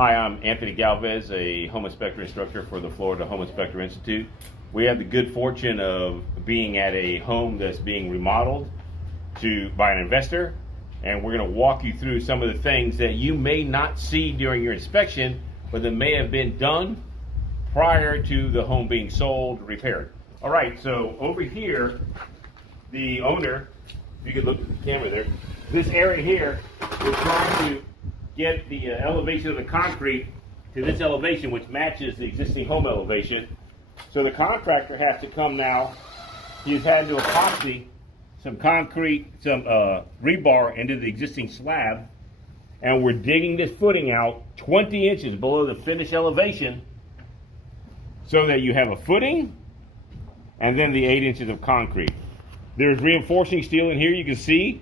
Hi, I'm Anthony Galvez, a home inspector instructor for the Florida Home Inspector Institute. We have the good fortune of being at a home that's being remodeled by an investor, and we're going to walk you through some of the things that you may not see during your inspection, but that may have been done prior to the home being sold or repaired. All right, so over here, the owner, if you could look at the camera there, this area here, we're trying to get the elevation of the concrete to this elevation, which matches the existing home elevation. So the contractor has to come now. He's had to epoxy some concrete, some rebar into the existing slab, and we're digging this footing out 20 inches below the finished elevation so that you have a footing and then the 8 inches of concrete. There's reinforcing steel in here. You can see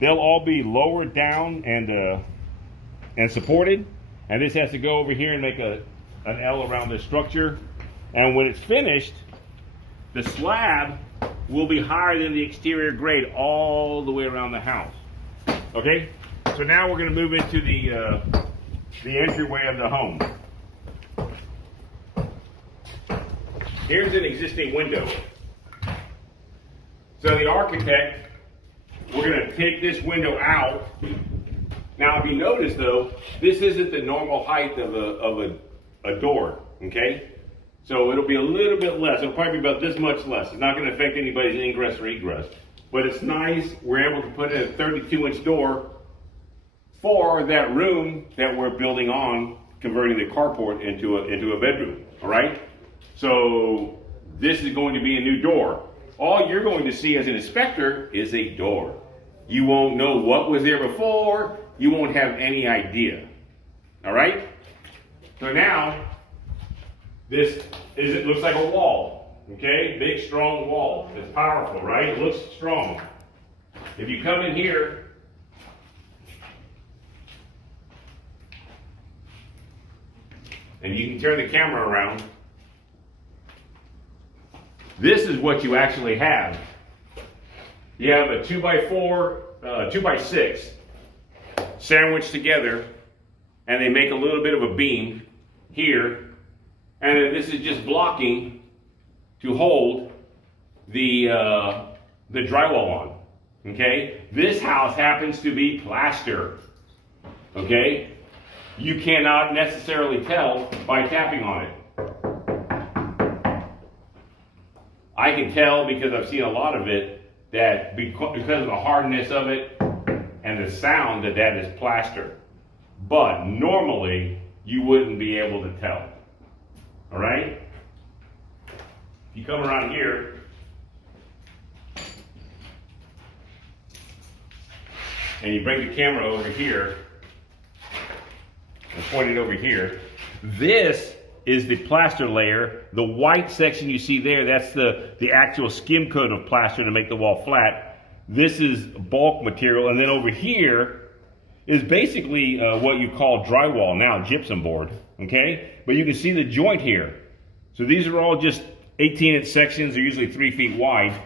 they'll all be lowered down and supported, and this has to go over here and make an L around the structure. And when it's finished, the slab will be higher than the exterior grade all the way around the house. Okay, so now we're going to move into the entryway of the home. Here's an existing window. So the architect, we're going to take this window out. Now, if you notice, though, this isn't the normal height of a door, okay? So it'll be a little bit less. It'll probably be about this much less. It's not going to affect anybody's ingress or egress. But it's nice. We're able to put in a 32-inch door for that room that we're building on, converting the carport into a bedroom, all right? So this is going to be a new door. All you're going to see as an inspector is a door. You won't know what was there before. You won't have any idea. All right? So now, it looks like a wall. Okay? Big, strong wall. It's powerful, right? It looks strong. If you come in here, and you can turn the camera around, this is what you actually have. You have a 2x4, 2x6 sandwiched together, and they make a little bit of a beam here, and then this is just blocking to hold the drywall on. Okay, this house happens to be plaster. Okay, you cannot necessarily tell by tapping on it. I can tell because I've seen a lot of it that because of the hardness of it and the sound that is plaster. But normally you wouldn't be able to tell. All right? You come around here, and you bring the camera over here and point it over here. This is the plaster layer. The white section you see there, that's the actual skim coat of plaster to make the wall flat. This is bulk material, and then over here is basically what you call drywall now, gypsum board, okay? But you can see the joint here. So these are all just 18-inch sections. They're usually 3 feet wide,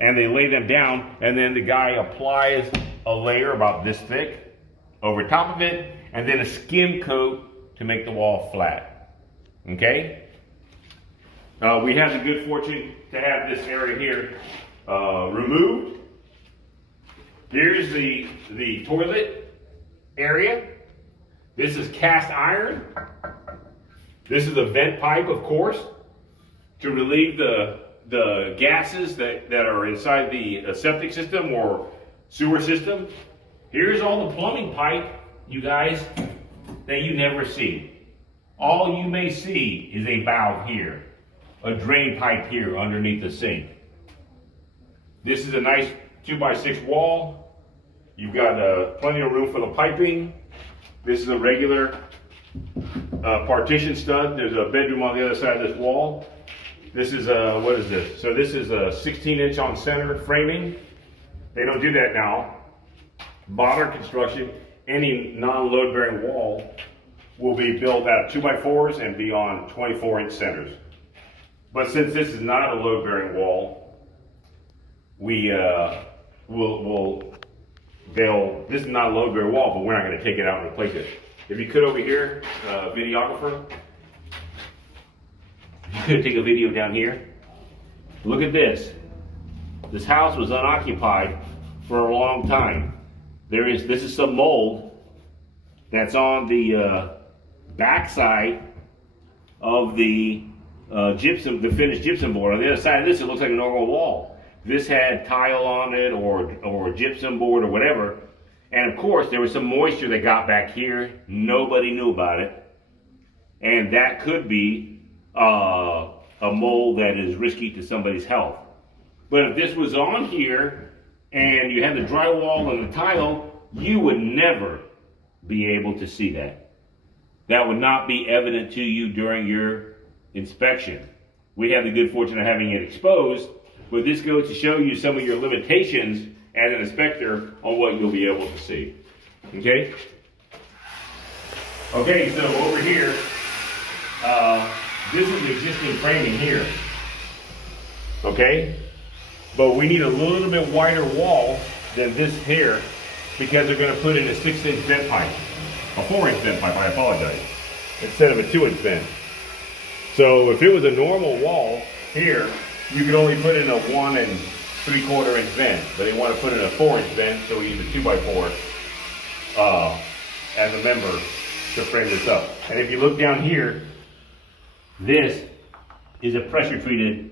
and they lay them down, and then the guy applies a layer about this thick over top of it, and then a skim coat to make the wall flat. Okay? We have the good fortune to have this area here removed. Here's the toilet area. This is cast iron. This is a vent pipe, of course, to relieve the gases that are inside the septic system or sewer system. Here's all the plumbing pipe, you guys, that you never see. All you may see is a valve here, a drain pipe here underneath the sink. This is a nice 2x6 wall. You've got plenty of room for the piping. This is a regular partition stud. There's a bedroom on the other side of this wall. This is what is this? So this is a 16-inch on center framing. They don't do that now. Modern construction, any non-load bearing wall will be built out of 2x4s and be on 24-inch centers. But since this is not a load-bearing wall, this is not a load-bearing wall, but we're not going to take it out and replace it. If you could over here, videographer, if you could take a video down here. Look at this. This house was unoccupied for a long time. This is some mold that's on the backside of the gypsum, the finished gypsum board. On the other side of this, it looks like a normal wall. This had tile on it or gypsum board or whatever. And of course, there was some moisture that got back here. Nobody knew about it. And that could be a mold that is risky to somebody's health. But if this was on here and you had the drywall and the tile, you would never be able to see that. That would not be evident to you during your inspection. We have the good fortune of having it exposed, but this goes to show you some of your limitations as an inspector on what you'll be able to see. Okay? Okay, so over here, this is existing framing here. Okay? But we need a little bit wider wall than this here because they're going to put in a 6-inch vent pipe. A 4-inch vent pipe, I apologize. Instead of a 2-inch vent. So if it was a normal wall here, you could only put in a 1 3/4 inch vent, but they want to put in a 4-inch vent, so we use a 2x4 as a member to frame this up. And if you look down here, this is a pressure treated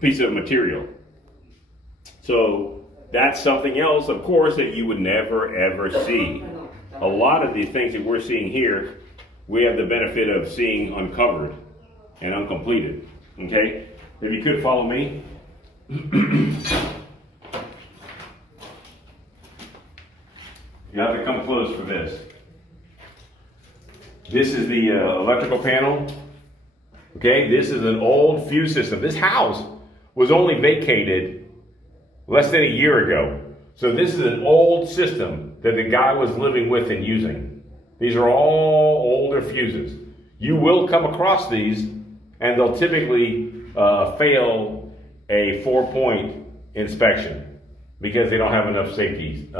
piece of material. So that's something else, of course, that you would never ever see. A lot of the things that we're seeing here, we have the benefit of seeing uncovered and uncompleted. Okay? If you could follow me. You have to come close for this. This is the electrical panel. Okay, this is an old fuse system. This house was only vacated less than a year ago. So this is an old system that the guy was living with and using. These are all older fuses. You will come across these, and they'll typically fail a 4-point inspection because they don't have enough safety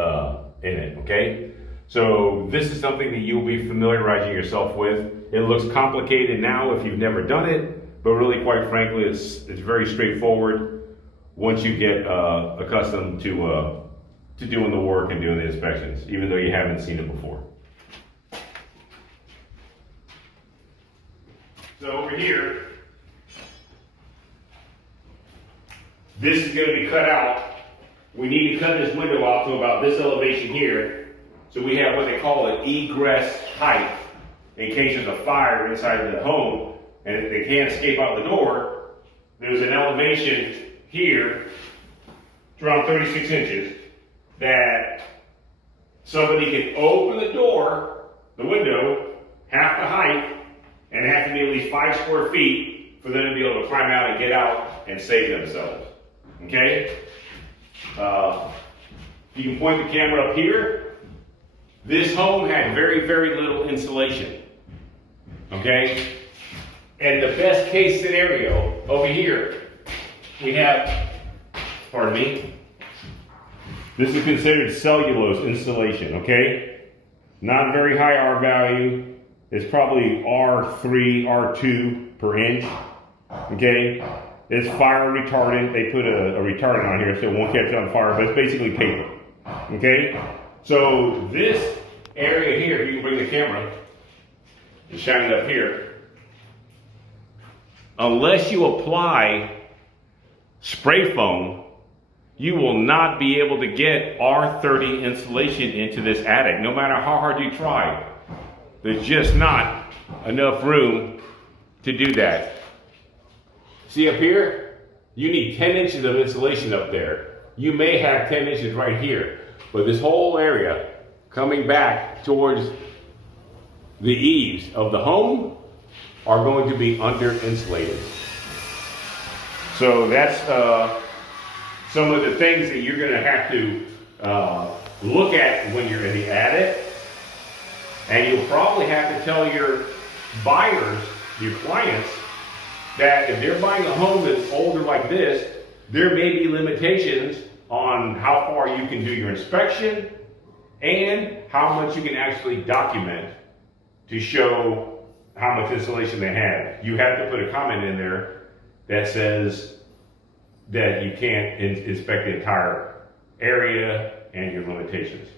in it, okay? So this is something that you'll be familiarizing yourself with. It looks complicated now if you've never done it, but really, quite frankly, it's very straightforward once you get accustomed to doing the work and doing the inspections, even though you haven't seen it before. So over here, this is going to be cut out. We need to cut this window off to about this elevation here. So we have what they call an egress pipe in case there's a fire inside the home and if they can't escape out the door. There's an elevation here, it's around 36 inches, that somebody can open the door, the window, half the height, and it has to be at least 5 square feet for them to be able to climb out and get out and save themselves. Okay? You can point the camera up here. This home had very, very little insulation. Okay? And the best case scenario over here, we have, pardon me, this is considered cellulose insulation, okay? Not very high R value. It's probably R3, R2 per inch, okay? It's fire retardant. They put a retardant on here so it won't catch on fire, but it's basically paper, okay? So this area here, you can bring the camera and shine it up here. Unless you apply spray foam, you will not be able to get R30 insulation into this attic, no matter how hard you try. There's just not enough room to do that. See up here? You need 10 inches of insulation up there. You may have 10 inches right here, but this whole area coming back towards the eaves of the home are going to be under insulated. So that's some of the things that you're going to have to look at when you're in the attic. And you'll probably have to tell your buyers, your clients, that if they're buying a home that's older like this, there may be limitations on how far you can do your inspection and how much you can actually document to show how much insulation they have. You have to put a comment in there that says that you can't inspect the entire area and your limitations.